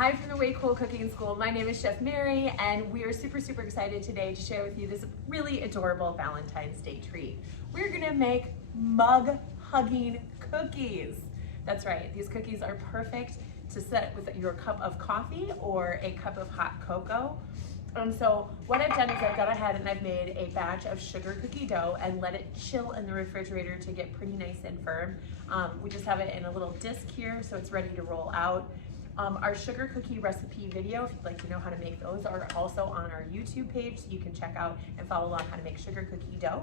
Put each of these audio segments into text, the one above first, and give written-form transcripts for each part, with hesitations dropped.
Hi from the Way Cool Cooking School. My name is Chef Mary, and we are super excited today to share with you this really adorable Valentine's Day treat. We're gonna make mug hugging cookies. That's right, these cookies are perfect to set with your cup of coffee or a cup of hot cocoa. And so what I've done is I've gone ahead and I've made a batch of sugar cookie dough and let it chill in the refrigerator to get pretty nice and firm. We just have it in a little disc here, so it's ready to roll out. Our sugar cookie recipe video, if you'd like to know how to make those, are also on our YouTube page, so you can check out and follow along how to make sugar cookie dough.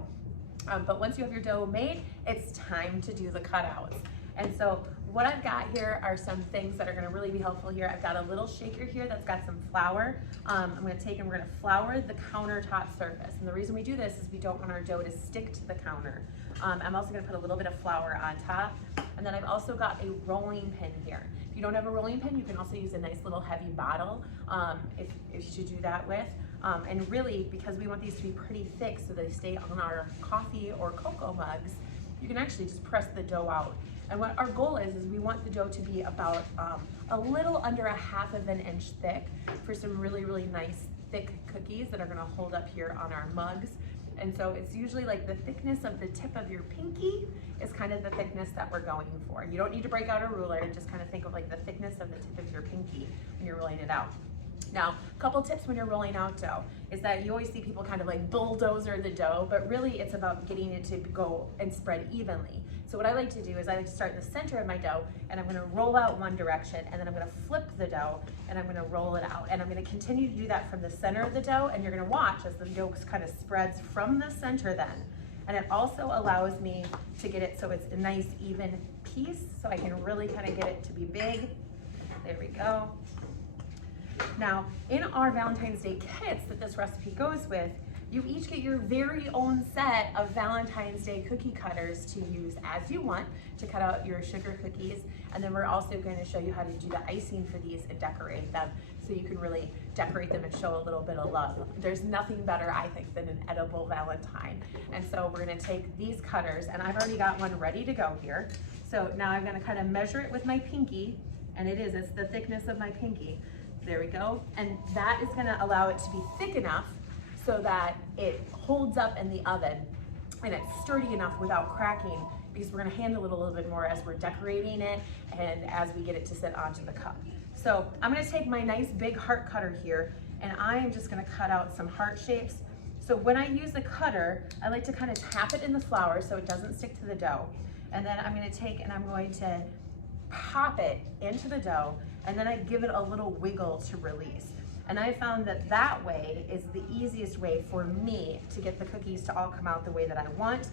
But once you have your dough made, it's time to do the cutouts. And so what I've got here are some things that are gonna really be helpful here. I've got a little shaker here that's got some flour. I'm gonna take and we're gonna flour the countertop surface. And the reason we do this is we don't want our dough to stick to the counter. I'm also gonna put a little bit of flour on top. And then I've also got a rolling pin here. If you don't have a rolling pin, you can also use a nice little heavy bottle if you should do that with. And really, because we want these to be pretty thick so they stay on our coffee or cocoa mugs, you can actually just press the dough out. And what our goal is we want the dough to be about a little under 1/2 inch thick for some really nice thick cookies that are gonna hold up here on our mugs. And so it's usually like the thickness of the tip of your pinky is kind of the thickness that we're going for. You don't need to break out a ruler, just kind of think of like the thickness of the tip of your pinky when you're rolling it out. Now, a couple tips when you're rolling out dough is that you always see people kind of like bulldozer the dough, but really it's about getting it to go and spread evenly. So what I like to do is I like to start in the center of my dough and I'm gonna roll out one direction and then I'm gonna flip the dough and I'm gonna roll it out. And I'm gonna continue to do that from the center of the dough, and you're gonna watch as the dough kind of spreads from the center then. And it also allows me to get it so it's a nice even piece, so I can really kind of get it to be big. There we go. Now, in our Valentine's Day kits that this recipe goes with, you each get your very own set of Valentine's Day cookie cutters to use as you want to cut out your sugar cookies. And then we're also going to show you how to do the icing for these and decorate them so you can really decorate them and show a little bit of love. There's nothing better, I think, than an edible Valentine. And so we're going to take these cutters, and I've already got one ready to go here. So now I'm going to kind of measure it with my pinky, and it's the thickness of my pinky. There we go. And that is gonna allow it to be thick enough so that it holds up in the oven and it's sturdy enough without cracking, because we're gonna handle it a little bit more as we're decorating it and as we get it to sit onto the cup. So I'm gonna take my nice big heart cutter here and I am just gonna cut out some heart shapes. So when I use the cutter, I like to kind of tap it in the flour so it doesn't stick to the dough. And then I'm gonna take and I'm going to pop it into the dough, and then I give it a little wiggle to release. And I found that that way is the easiest way for me to get the cookies to all come out the way that I want.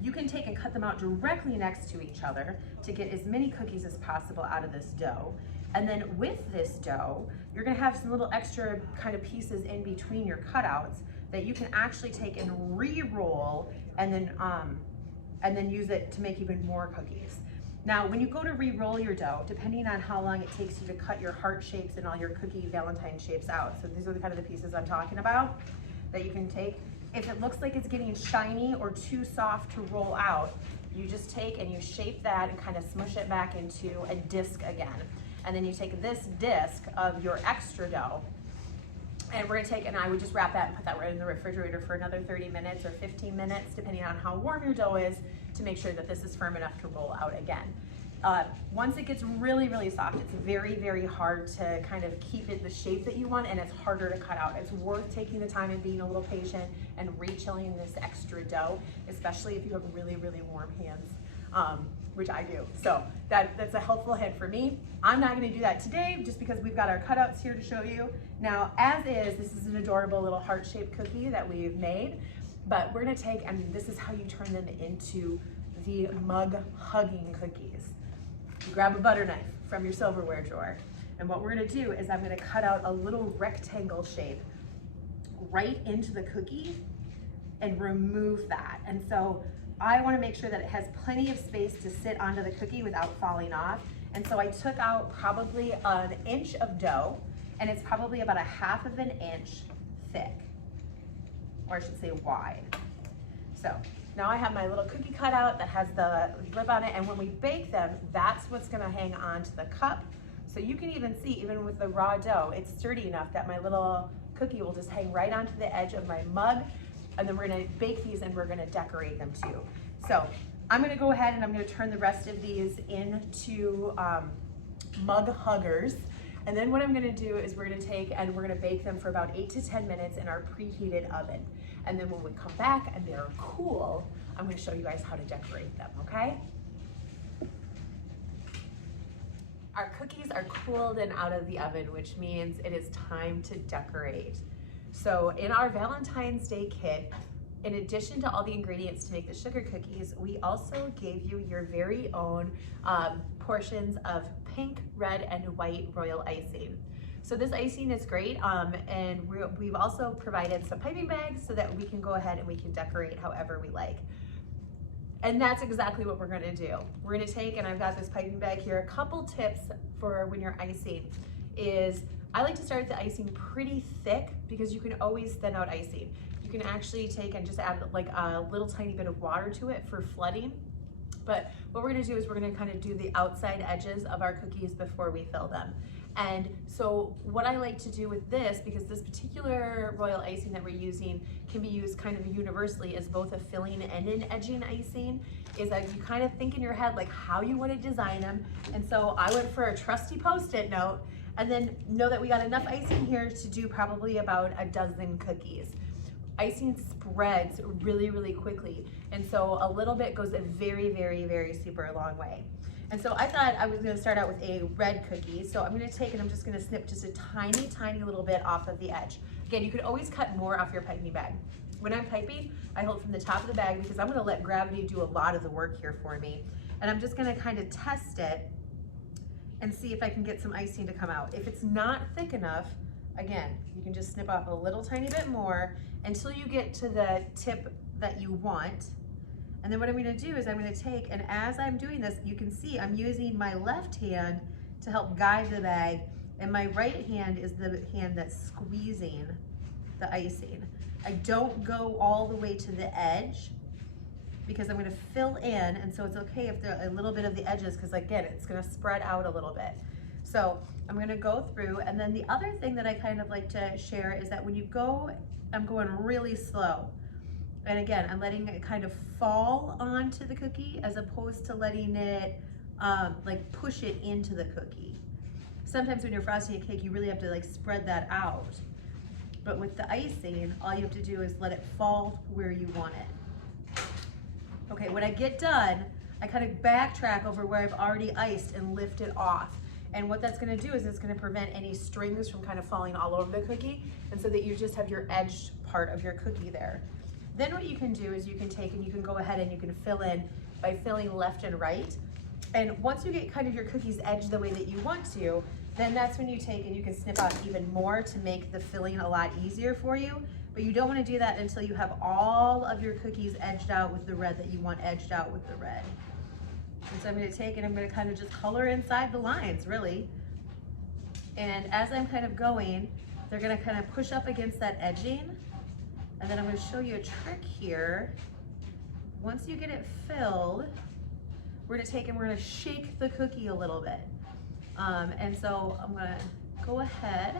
You can take and cut them out directly next to each other to get as many cookies as possible out of this dough. And then with this dough, you're gonna have some little extra kind of pieces in between your cutouts that you can actually take and re-roll and then use it to make even more cookies. Now, when you go to re-roll your dough, depending on how long it takes you to cut your heart shapes and all your cookie Valentine shapes out, so these are the kind of the pieces I'm talking about that you can take. If it looks like it's getting shiny or too soft to roll out, you just take and you shape that and kind of smush it back into a disc again. And then you take this disc of your extra dough, and we're gonna take, and I would just wrap that and put that right in the refrigerator for another 30 minutes or 15 minutes, depending on how warm your dough is, to make sure that this is firm enough to roll out again. Once it gets really soft, it's very hard to kind of keep it the shape that you want, and it's harder to cut out. It's worth taking the time and being a little patient and re-chilling this extra dough, especially if you have really warm hands, which I do. So that's a helpful hint for me. I'm not gonna do that today just because we've got our cutouts here to show you. Now, as is, this is an adorable little heart-shaped cookie that we've made, but we're gonna take, and this is how you turn them into the mug hugging cookies. You grab a butter knife from your silverware drawer, and what we're gonna do is I'm gonna cut out a little rectangle shape right into the cookie and remove that. And so I wanna make sure that it has plenty of space to sit onto the cookie without falling off. And so I took out probably an inch of dough, and it's probably about 1/2 inch thick, or I should say wide. So now I have my little cookie cutout that has the lip on it, and when we bake them, that's what's gonna hang onto the cup. So you can even see, even with the raw dough, it's sturdy enough that my little cookie will just hang right onto the edge of my mug. And then we're gonna bake these and we're gonna decorate them too. So I'm gonna go ahead and I'm gonna turn the rest of these into mug huggers. And then what I'm gonna do is we're gonna take and we're gonna bake them for about 8 to 10 minutes in our preheated oven. And then when we come back and they're cool, I'm gonna show you guys how to decorate them, okay? Our cookies are cooled and out of the oven, which means it is time to decorate. So in our Valentine's Day kit, in addition to all the ingredients to make the sugar cookies, we also gave you your very own portions of pink, red, and white royal icing. So this icing is great, and we've also provided some piping bags so that we can go ahead and we can decorate however we like. And that's exactly what we're gonna do. We're gonna take, and I've got this piping bag here, a couple tips for when you're icing is, I like to start the icing pretty thick because you can always thin out icing. You can actually take and just add like a little tiny bit of water to it for flooding. But what we're gonna do is we're gonna kind of do the outside edges of our cookies before we fill them. And so what I like to do with this, because this particular royal icing that we're using can be used kind of universally as both a filling and an edging icing, is that you kind of think in your head like how you want to design them. And so I went for a trusty Post-it note, and then know that we got enough icing here to do probably about a dozen cookies. Icing spreads really, really quickly. And so a little bit goes a very, very, very super long way. And so I thought I was gonna start out with a red cookie. So I'm gonna take and I'm just gonna snip just a tiny, tiny little bit off of the edge. Again, you could always cut more off your piping bag. When I'm piping, I hold from the top of the bag because I'm gonna let gravity do a lot of the work here for me. And I'm just gonna kind of test it and see if I can get some icing to come out. If it's not thick enough, again, you can just snip off a little tiny bit more until you get to the tip that you want. And then what I'm gonna do is I'm gonna take, and as I'm doing this, you can see I'm using my left hand to help guide the bag, and my right hand is the hand that's squeezing the icing. I don't go all the way to the edge because I'm gonna fill in, and so it's okay if there are a little bit of the edges, because again, it's gonna spread out a little bit. So I'm gonna go through, and then the other thing that I kind of like to share is that when you go, I'm going really slow. And again, I'm letting it kind of fall onto the cookie as opposed to letting it like push it into the cookie. Sometimes when you're frosting a cake, you really have to like spread that out. But with the icing, all you have to do is let it fall where you want it. Okay, when I get done, I kind of backtrack over where I've already iced and lift it off. And what that's gonna do is it's gonna prevent any strings from kind of falling all over the cookie, and so that you just have your edged part of your cookie there. Then what you can do is you can take and you can go ahead and you can fill in by filling left and right. And once you get kind of your cookies edged the way that you want to, then that's when you take and you can snip out even more to make the filling a lot easier for you. But you don't want to do that until you have all of your cookies edged out with the red that you want edged out with the red. And so I'm going to take and I'm going to kind of just color inside the lines, really. And as I'm kind of going, they're going to kind of push up against that edging. And then I'm going to show you a trick here. Once you get it filled, we're going to take and we're going to shake the cookie a little bit. And so I'm going to go ahead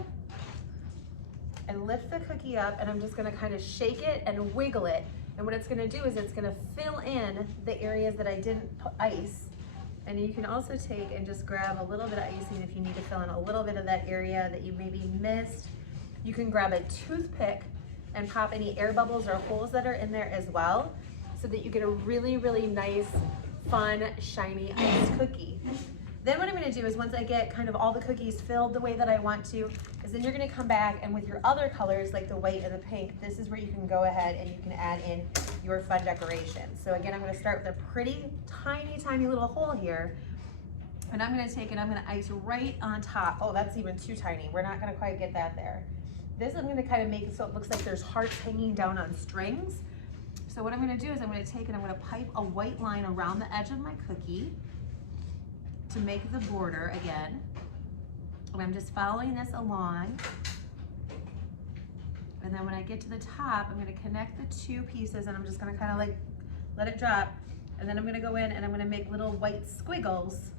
and lift the cookie up, and I'm just going to kind of shake it and wiggle it. And what it's going to do is it's going to fill in the areas that I didn't ice. And you can also take and just grab a little bit of icing if you need to fill in a little bit of that area that you maybe missed. You can grab a toothpick and pop any air bubbles or holes that are in there as well, so that you get a really, really nice, fun, shiny iced cookie. Then what I'm gonna do is once I get kind of all the cookies filled the way that I want to, is then you're gonna come back and with your other colors like the white and the pink, this is where you can go ahead and you can add in your fun decoration. So again, I'm gonna start with a pretty tiny, tiny little hole here. And I'm gonna take and I'm gonna ice right on top. Oh, that's even too tiny. We're not gonna quite get that there. This I'm gonna kind of make it so it looks like there's hearts hanging down on strings. So what I'm gonna do is I'm gonna take and I'm gonna pipe a white line around the edge of my cookie to make the border again. And I'm just following this along. And then when I get to the top, I'm gonna connect the two pieces and I'm just gonna kind of like let it drop. And then I'm gonna go in and I'm gonna make little white squiggles.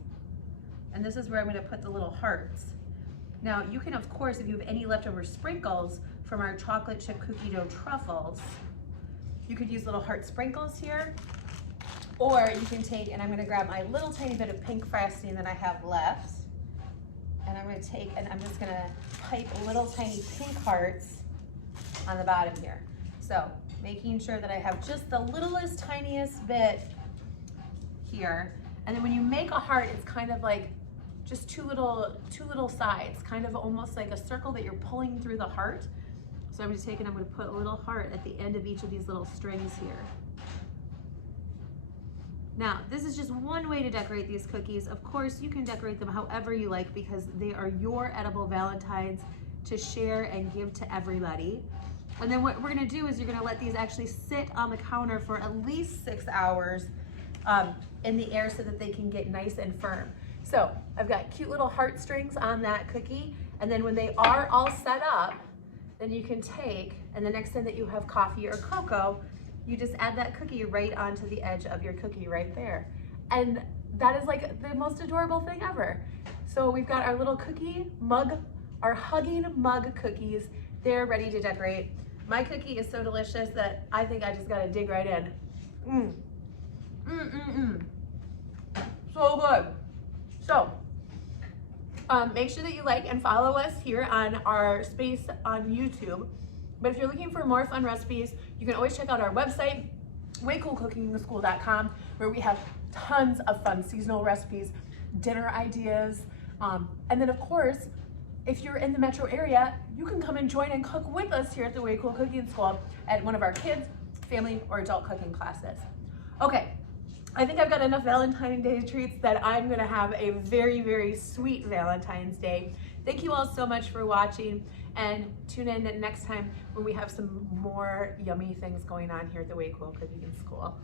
And this is where I'm gonna put the little hearts. Now you can, of course, if you have any leftover sprinkles from our chocolate chip cookie dough truffles, you could use little heart sprinkles here. Or you can take, and I'm gonna grab my little tiny bit of pink frosting that I have left. And I'm gonna take, and I'm just gonna pipe little tiny pink hearts on the bottom here. So making sure that I have just the littlest, tiniest bit here. And then when you make a heart, it's kind of like just two little sides, kind of almost like a circle that you're pulling through the heart. So I'm just taking, I'm gonna put a little heart at the end of each of these little strings here. Now, this is just one way to decorate these cookies. Of course, you can decorate them however you like because they are your edible valentines to share and give to everybody. And then what we're gonna do is you're gonna let these actually sit on the counter for at least 6 hours in the air so that they can get nice and firm. So I've got cute little heartstrings on that cookie. And then when they are all set up, then you can take, and the next time that you have coffee or cocoa, you just add that cookie right onto the edge of your cookie right there. And that is like the most adorable thing ever. So we've got our little cookie mug, our hugging mug cookies. They're ready to decorate. My cookie is so delicious that I think I just gotta dig right in. So good. So make sure that you like and follow us here on our space on YouTube. But if you're looking for more fun recipes, you can always check out our website, waycoolcookingschool.com, where we have tons of fun seasonal recipes, dinner ideas. And then of course, if you're in the metro area, you can come and join and cook with us here at the Way Cool Cooking School at one of our kids, family, or adult cooking classes. Okay, I think I've got enough Valentine's Day treats that I'm gonna have a very, very sweet Valentine's Day. Thank you all so much for watching, and tune in next time when we have some more yummy things going on here at the Way Cool Cooking School.